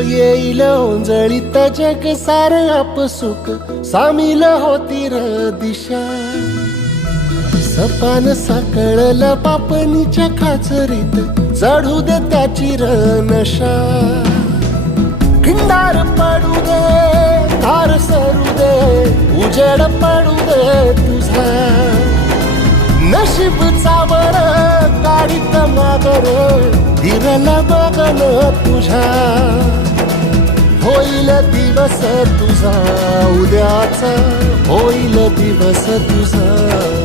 येईल ओंजळीत जग सार आपसुक सामील होती र दिशा सपान साकळल पापणीच्या खाचरीत चढू दे त्याची र नशा खिंडार पडू दे धार सरू दे उजेड पडू दे तुझा नशीब चावर काढीत मागर धीरल बघन तुझ्या होईल दिवस तुझा उद्याचा होईल दिवस तुझा